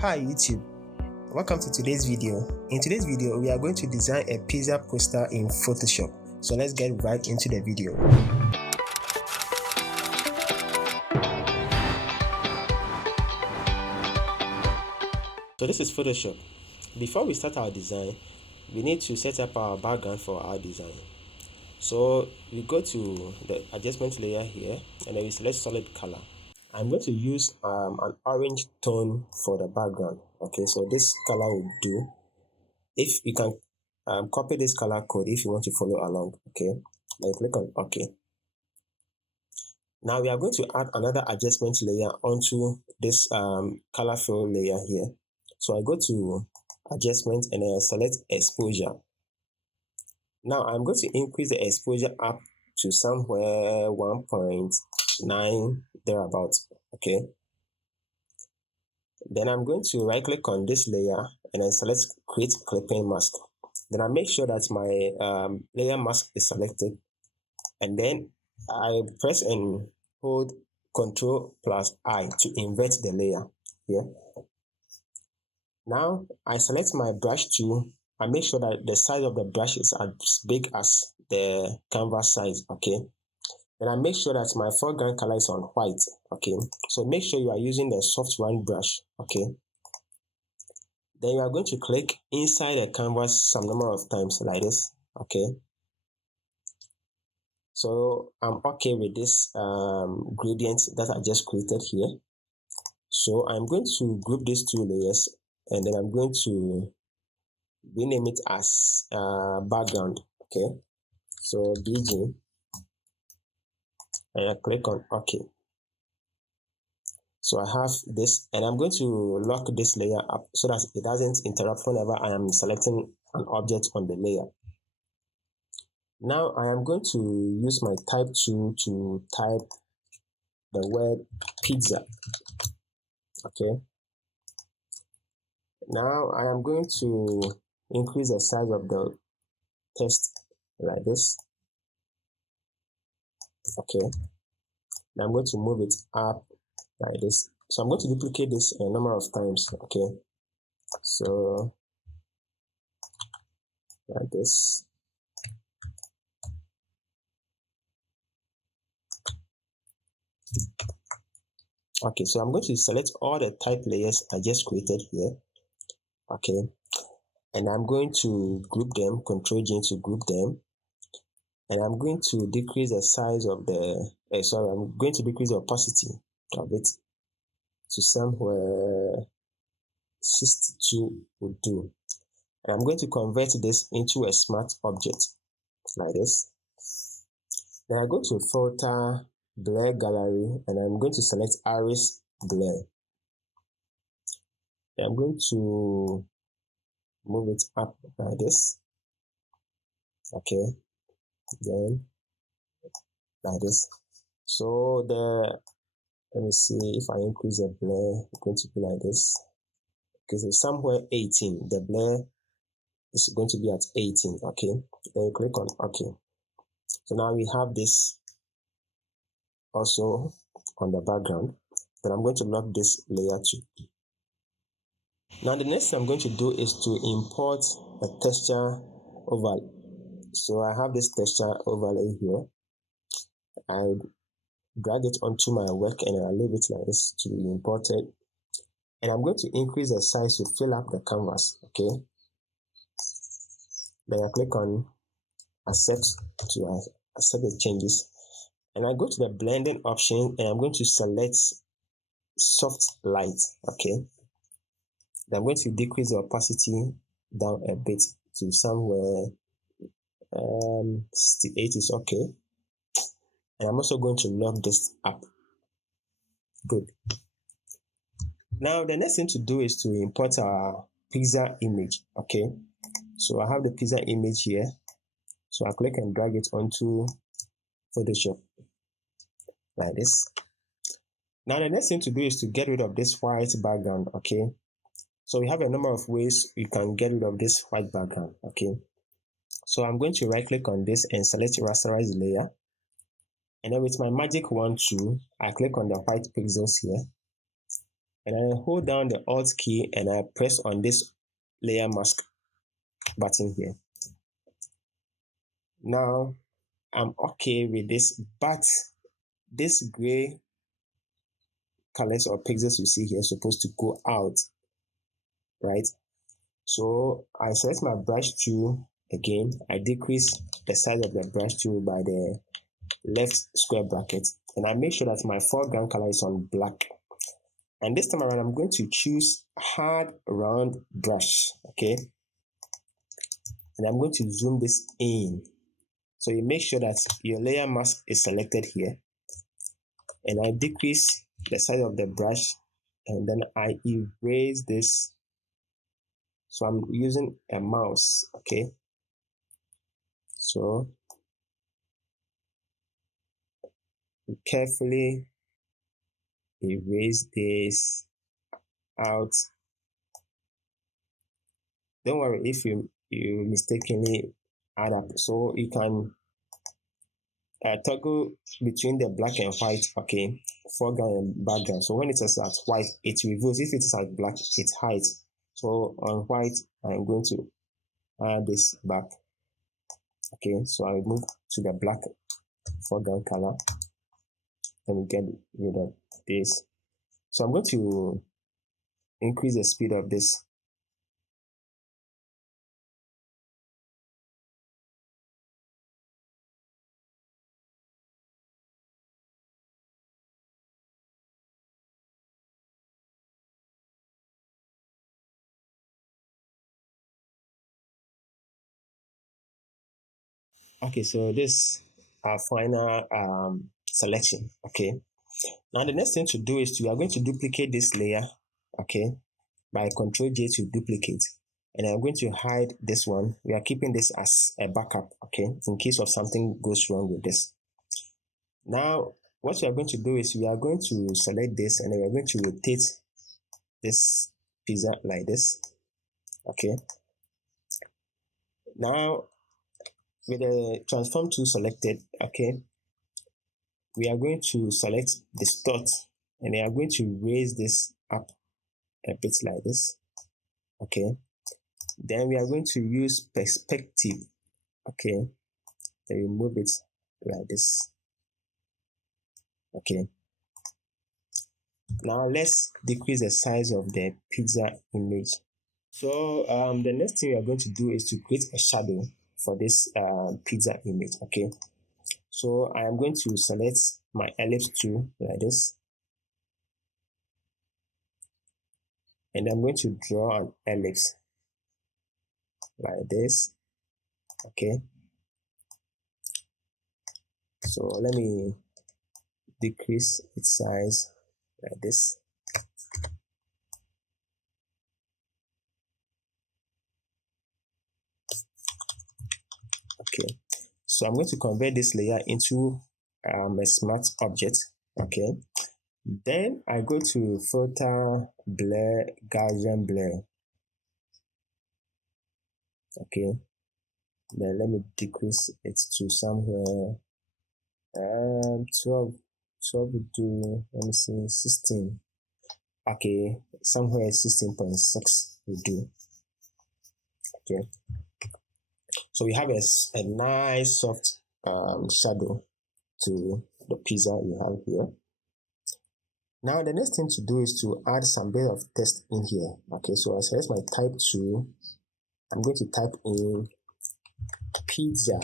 Hi YouTube, welcome to today's video. In today's video, we are going to design a pizza poster in Photoshop. So let's get right into the video. So this is Photoshop. Before we start our design, we need to set up our background for our design. So we go to the adjustment layer here and then we select solid color. I'm going to use an orange tone for the background. Okay, so this color will do. If you can copy this color code if you want to follow along. Okay, then click on OK. Now we are going to add another adjustment layer onto this color fill layer here. So I go to adjustment and I select exposure. Now I'm going to increase the exposure up to somewhere 1.9 thereabouts. Okay, then I'm going to right click on this layer and then select create clipping mask. Then I make sure that my layer mask is selected, and then I press and hold Ctrl+I to invert the layer here. Now I select my brush tool. I make sure that the size of the brush is as big as the canvas size. Okay, then I make sure that my foreground color is on white. Okay, so make sure you are using the soft round brush. Okay, then you are going to click inside the canvas some number of times like this. Okay, so I'm okay with this gradient that I just created here. So I'm going to group these two layers and then I'm going to rename it as background. Okay, so BG, and I click on OK. So I have this, and I'm going to lock this layer up so that it doesn't interrupt whenever I am selecting an object on the layer. Now I am going to use my type tool to type the word pizza. Okay, now I am going to increase the size of the text like this. Okay, now I'm going to move it up like this. So I'm going to duplicate this a number of times. Okay, so like this. Okay, so I'm going to select all the type layers I just created here. Okay, and I'm going to group them, Ctrl-G to group them, and I'm going to decrease the size of the I'm going to decrease the opacity of it to somewhere 62 would do. And I'm going to convert this into a smart object like this. Then I go to filter, blur gallery, and I'm going to select iris blur. And I'm going to move it up like this. Okay, then like this. So let me see if I increase the blur, it's going to be like this. Okay, so somewhere 18, the blur is going to be at 18. Okay, then you click on OK. So now we have this also on the background. Then I'm going to lock this layer too. Now the next thing I'm going to do is to import a texture overlay. So I have this texture overlay here. I drag it onto my work and I leave it like this to be imported. And I'm going to increase the size to fill up the canvas. Okay, then I click on accept to accept the changes, and I go to the blending option and I'm going to select soft light. Okay, then I'm going to decrease the opacity down a bit to somewhere 68 is okay, and I'm also going to lock this up. Good. Now the next thing to do is to import our pizza image. Okay, so I have the pizza image here, so I click and drag it onto Photoshop like this. Now the next thing to do is to get rid of this white background. Okay, so we have a number of ways you can get rid of this white background. Okay, so I'm going to right click on this and select rasterize layer, and then with my magic wand tool I click on the white pixels here, and I hold down the Alt key and I press on this layer mask button here. Now I'm okay with this, but this gray colors or pixels you see here is supposed to go out, right? So I select my brush tool again. I decrease the size of the brush tool by the left square bracket, and I make sure that my foreground color is on black. And this time around, I'm going to choose hard round brush, okay? And I'm going to zoom this in. So you make sure that your layer mask is selected here. And I decrease the size of the brush, and then I erase this. So I'm using a mouse, okay? So carefully erase this out. Don't worry if you mistakenly add up. So you can toggle between the black and white, okay, foreground and background. So when it is at white, it reveals. If it is at black, it hides. So on white, I'm going to add this back. Okay, so I move to the black foreground color. Let me get rid of this. So I'm going to increase the speed of this. Okay, so this our final selection. Okay, now the next thing to do is we are going to duplicate this layer. Okay, by Ctrl J to duplicate, and I'm going to hide this one. We are keeping this as a backup, okay, in case of something goes wrong with this. Now what we are going to do is we are going to select this, and we are going to rotate this pizza like this. Okay, now with the transform tool selected, okay, we are going to select distort, and we are going to raise this up a bit like this. Okay, then we are going to use perspective. Okay, then remove it like this. Okay, now let's decrease the size of the pizza image. So the next thing we are going to do is to create a shadow for this pizza image. Okay, so I am going to select my ellipse tool like this, and I'm going to draw an ellipse like this. Okay, so let me decrease its size like this. Okay, so I'm going to convert this layer into a smart object. Okay, then I go to filter, blur, Gaussian blur. Okay, then let me decrease it to somewhere 12 would do, let me see, 16. Okay, somewhere 16.6 will do. Okay, so we have a nice soft shadow to the pizza you have here. Now the next thing to do is to add some bit of text in here. Okay, so I select my type tool. I'm going to type in pizza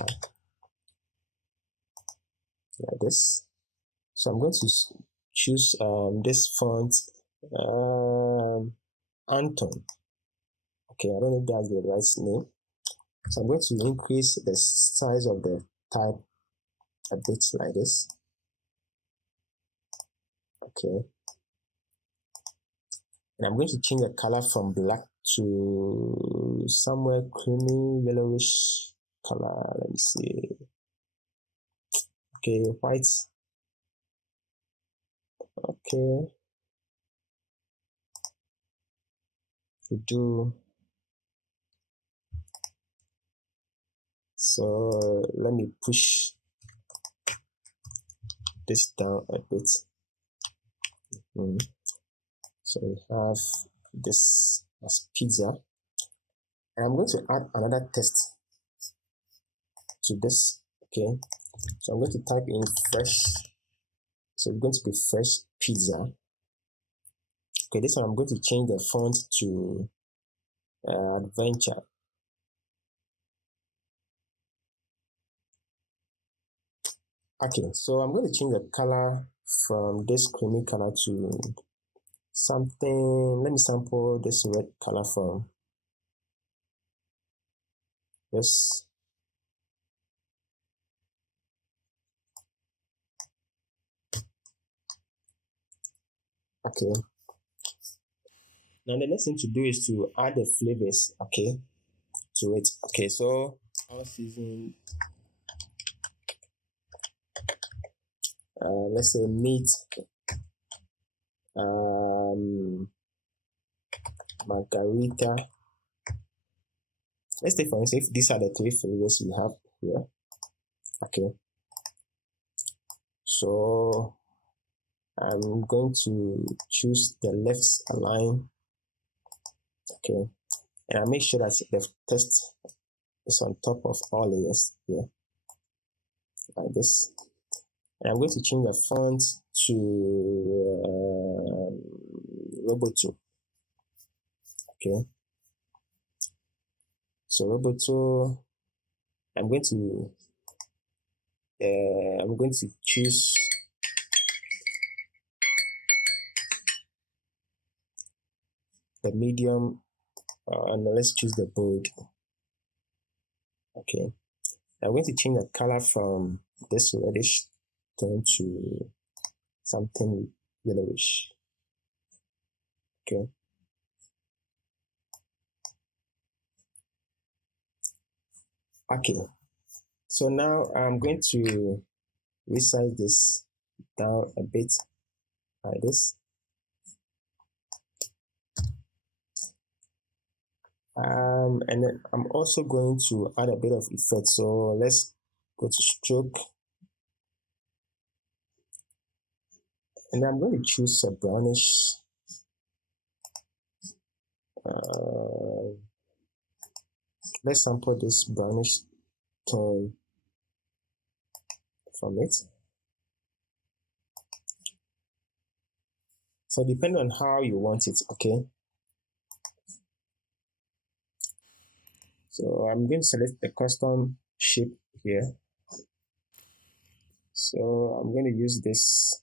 like this. So I'm going to choose this font, Anton. Okay, I don't know if that's the right name. So I'm going to increase the size of the type a bit like this. Okay, and I'm going to change the color from black to somewhere creamy yellowish color. Let me see. Okay, white. Okay, we do. So let me push this down a bit. So we have this as pizza. And I'm going to add another text to this. Okay. So I'm going to type in fresh. So it's going to be fresh pizza. Okay, this one I'm going to change the font to adventure. Okay, so I'm going to change the color from this creamy color to something. Let me sample this red color from this. Okay. Now the next thing to do is to add the flavors, okay, to it. Okay, so all season, let's say meat, um, margarita. Let's take for instance, if these are the three flavors we have here. Okay, so I'm going to choose the left align. Okay, and I make sure that the text is on top of all layers here, like this. And I'm going to change the font to Roboto. Okay, so Roboto, I'm going to choose the medium, and let's choose the bold. Okay, I'm going to change the color from this reddish tone to something yellowish. Okay. Okay. So now I'm going to resize this down a bit like this. And then I'm also going to add a bit of effect. So let's go to stroke. And I'm going to choose a brownish. Let's sample this brownish tone from it. So depending on how you want it, okay? So I'm going to select the custom shape here. So I'm going to use this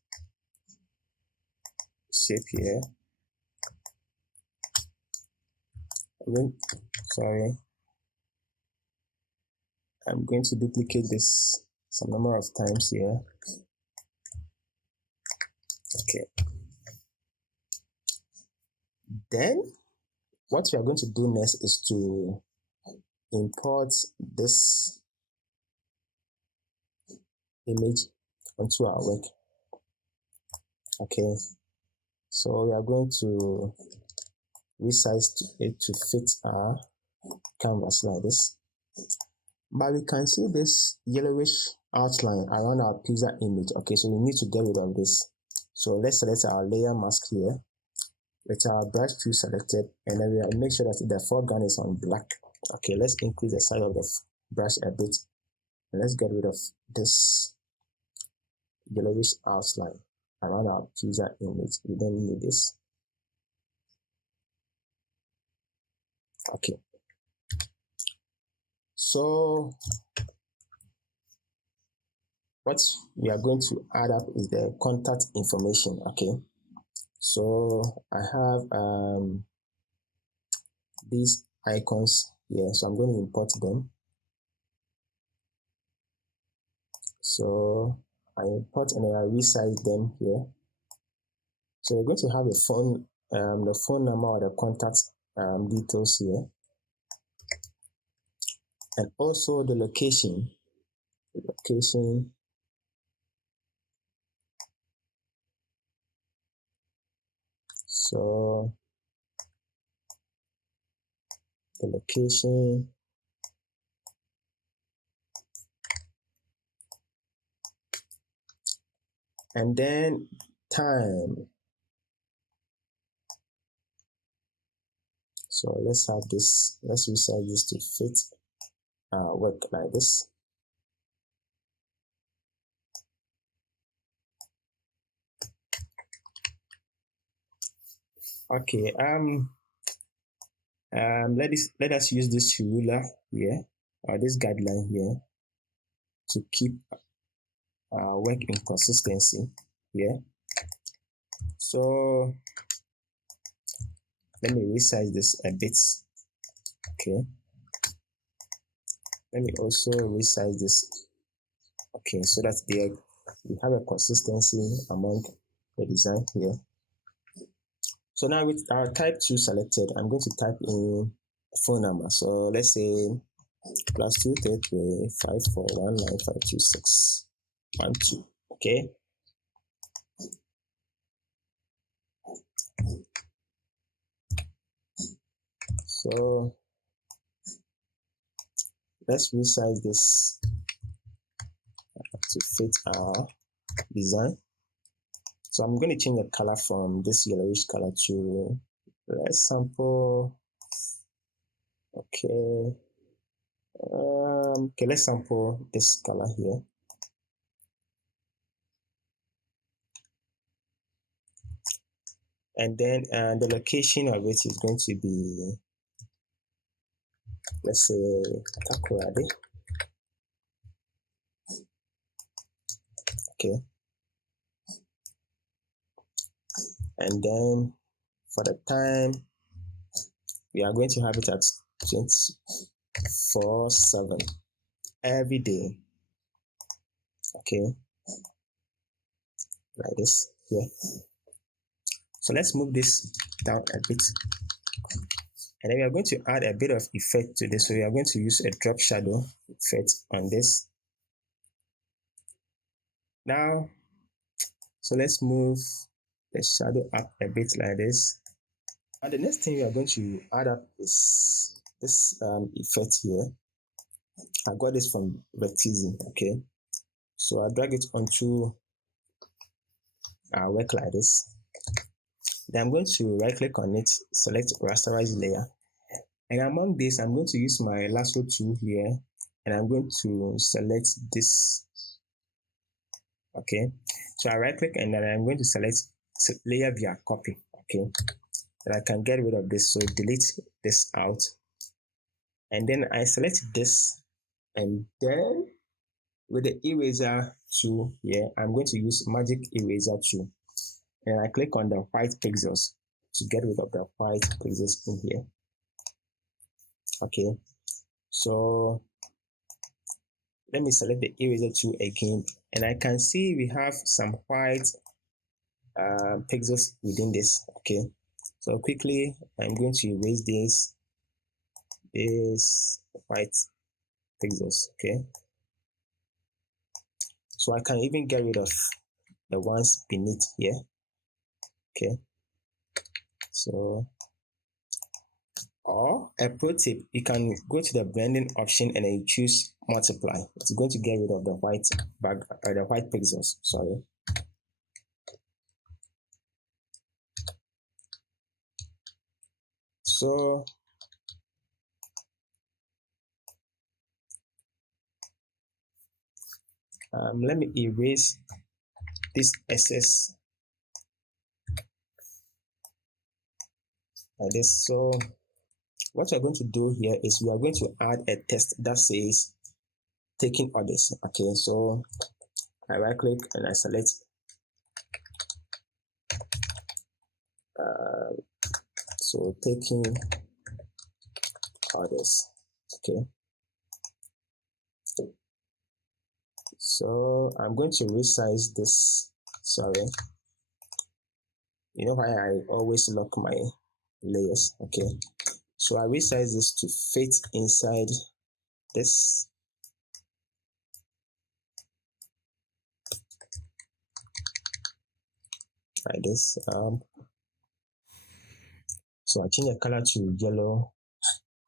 shape here. Sorry. I'm going to duplicate this some number of times here. Okay. Then what we are going to do next is to import this image onto our work. Okay. So we are going to resize it to fit our canvas like this. But we can see this yellowish outline around our pizza image. Okay, so we need to get rid of this. So let's select our layer mask here with our brush tool selected, and then we'll make sure that the foreground is on black. Okay, let's increase the size of the brush a bit, and let's get rid of this yellowish outline around our pizza image. We don't need this. Okay, so what we are going to add up is the contact information. Okay, so I have these icons here, so I'm going to import them. So I import and I resize them here. So we're going to have the phone number or the contact details here, and also the location. So the location, and then time. So let's have this, let's resize this to fit our work like this. Okay, let us use this ruler here, or this guideline here, to keep work in consistency here. So let me resize this a bit. Okay, let me also resize this. Okay, so that we have a consistency among the design here. So now with our type 2 selected, I'm going to type in a phone number. So let's say +233 541952612. Okay. So let's resize this to fit our design. So I'm going to change the color from this yellowish color to, let's sample. Okay. Okay, let's sample this color here. And then the location of it is going to be, let's say, Takoradi. Okay. And then for the time, we are going to have it at 24/7 every day. Okay, like this here. So let's move this down a bit, and then we are going to add a bit of effect to this. So we are going to use a drop shadow effect on this. Now, so let's move the shadow up a bit like this. And the next thing we are going to add up is this effect here. I got this from Vertizen. Okay, so I drag it onto our work like this. Then I'm going to right click on it, select rasterize layer, and among this I'm going to use my lasso tool here, and I'm going to select this. Okay, so I right click and then I'm going to select layer via copy. Okay, and I can get rid of this, so delete this out, and then I select this, and then with the eraser tool here, I'm going to use magic eraser tool, and I click on the white pixels to get rid of the white pixels in here. Okay, so let me select the eraser tool again, and I can see we have some white pixels within this. Okay, so quickly I'm going to erase this white pixels. Okay, so I can even get rid of the ones beneath here. Okay, so, or a pro tip, you can go to the blending option and then you choose multiply. It's going to get rid of the white the white pixels. Sorry. So let me erase this excess like this. So what we're going to do here is we are going to add a text that says taking orders. Okay, so I right click and I select so taking orders. Okay, so I'm going to resize this. Sorry, you know why I always lock my layers. Okay, so I resize this to fit inside this. Like this. So I change the color to yellow,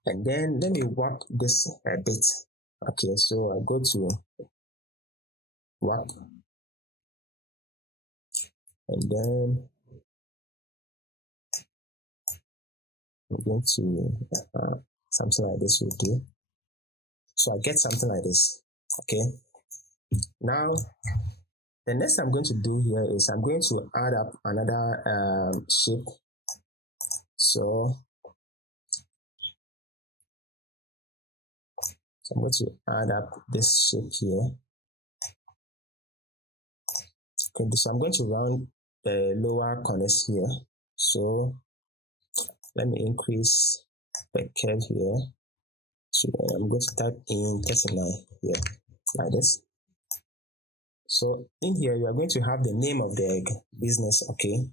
and then let me work this a bit. Okay, so I go to work, and then I'm going to something like this will do. So I get something like this. Okay. Now the next I'm going to do here is I'm going to add up another shape. So I'm going to add up this shape here. Okay, so I'm going to round the lower corners here. So let me increase the curve here. So I'm going to type in 39 here, like this. So in here, you are going to have the name of the business, okay,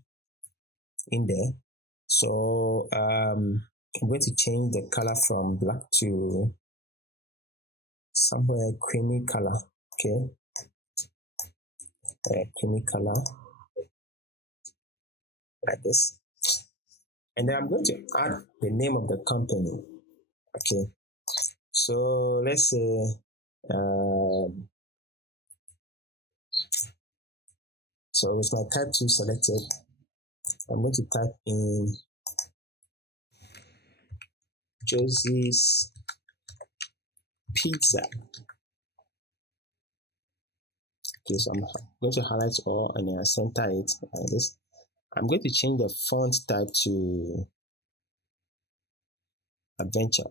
in there. So I'm going to change the color from black to somewhere creamy color, okay, creamy color, like this. And then I'm going to add the name of the company, okay. So let's say so with my type 2 selected, I'm going to type in Josie's Pizza. Okay, so I'm going to highlight all and then center it like this. I'm going to change the font type to Adventure.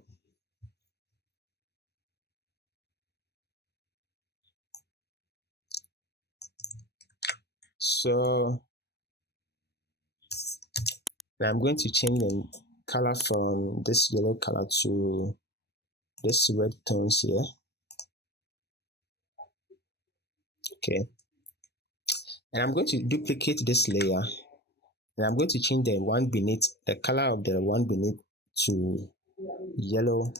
So now I'm going to change the color from this yellow color to this red tones here. Okay. And I'm going to duplicate this layer. And I'm going to change the one beneath, the color of the one beneath to yellow.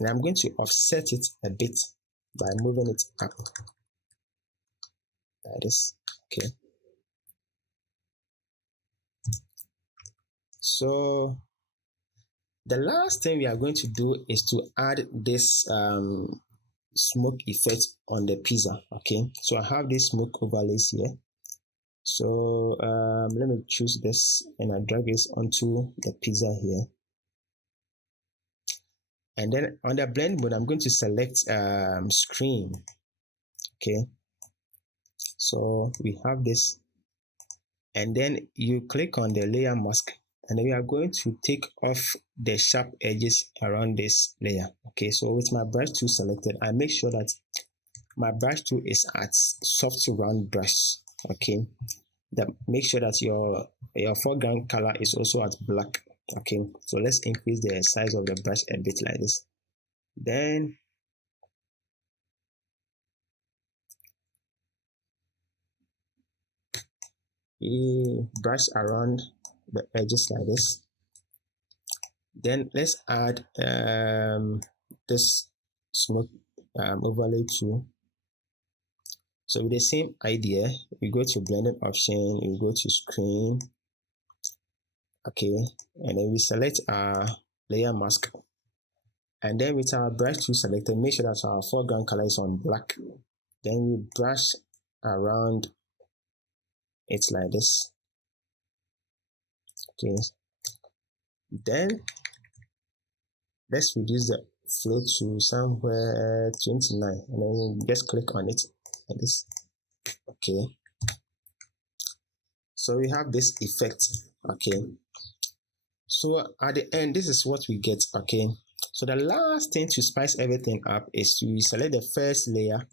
And I'm going to offset it a bit by moving it up like this. Okay. So the last thing we are going to do is to add this smoke effect on the pizza. Okay, so I have these smoke overlays here. So let me choose this and I drag this onto the pizza here. And then on the blend mode, I'm going to select screen. Okay, so we have this, and then you click on the layer mask, and then we are going to take off the sharp edges around this layer. Okay, so with my brush tool selected, I make sure that my brush tool is at soft round brush. Okay, that make sure that your foreground color is also at black. Okay, so let's increase the size of the brush a bit like this. Then we brush around the edges like this. Then let's add this smoke overlay tool. So with the same idea, you go to blending option, you go to screen, okay, and then we select our layer mask. And then with our brush tool selected, make sure that our foreground color is on black. Then we brush around it like this. Okay. Then let's reduce the flow to somewhere 29, and then we just click on it like this. Okay. So we have this effect. Okay. So at the end, this is what we get. Okay. So the last thing to spice everything up is to select the first layer.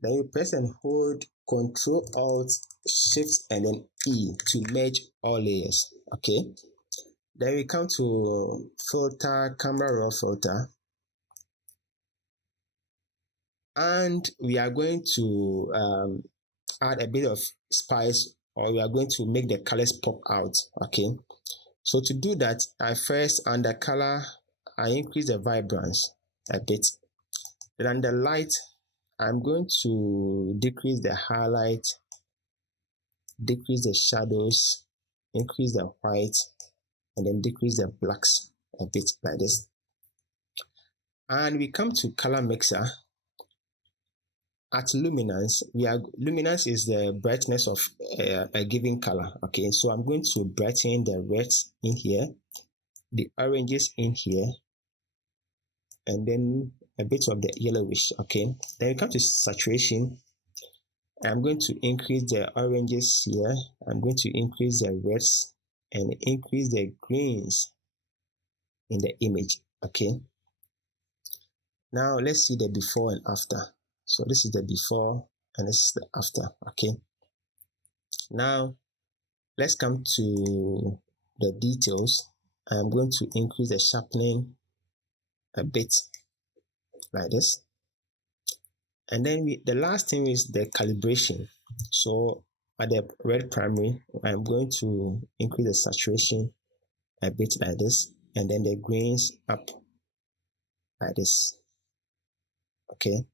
Then you press and hold Control Alt Shift and then E to merge all layers. Okay. Then we come to filter, camera raw filter, and we are going to add a bit of spice, or we are going to make the colors pop out. Okay. So to do that, I first under color, I increase the vibrance a bit. Then under light, I'm going to decrease the highlight, decrease the shadows, increase the white, and then decrease the blacks a bit like this. And we come to color mixer. at luminance, luminance is the brightness of a given color. Okay, so I'm going to brighten the reds in here, the oranges in here, and then a bit of the yellowish. Okay, then we come to saturation. I'm going to increase the oranges here. I'm going to increase the reds and increase the greens in the image. Okay, now let's see the before and after. So this is the before and this is the after. Okay, now let's come to the details. I'm going to increase the sharpening a bit like this. And then the last thing is the calibration. So at the red primary, I'm going to increase the saturation a bit like this, and then the greens up like this. Okay,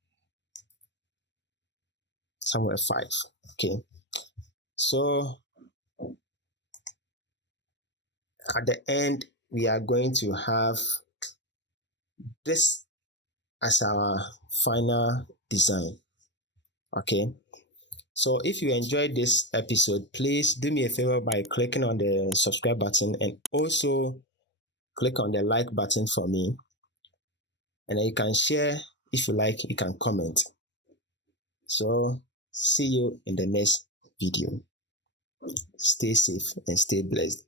somewhere 5. Okay, so at the end, we are going to have this as our final design. Okay, so if you enjoyed this episode, please do me a favor by clicking on the subscribe button and also click on the like button for me. And then you can share if you like, you can comment. So see you in the next video. Stay safe and stay blessed.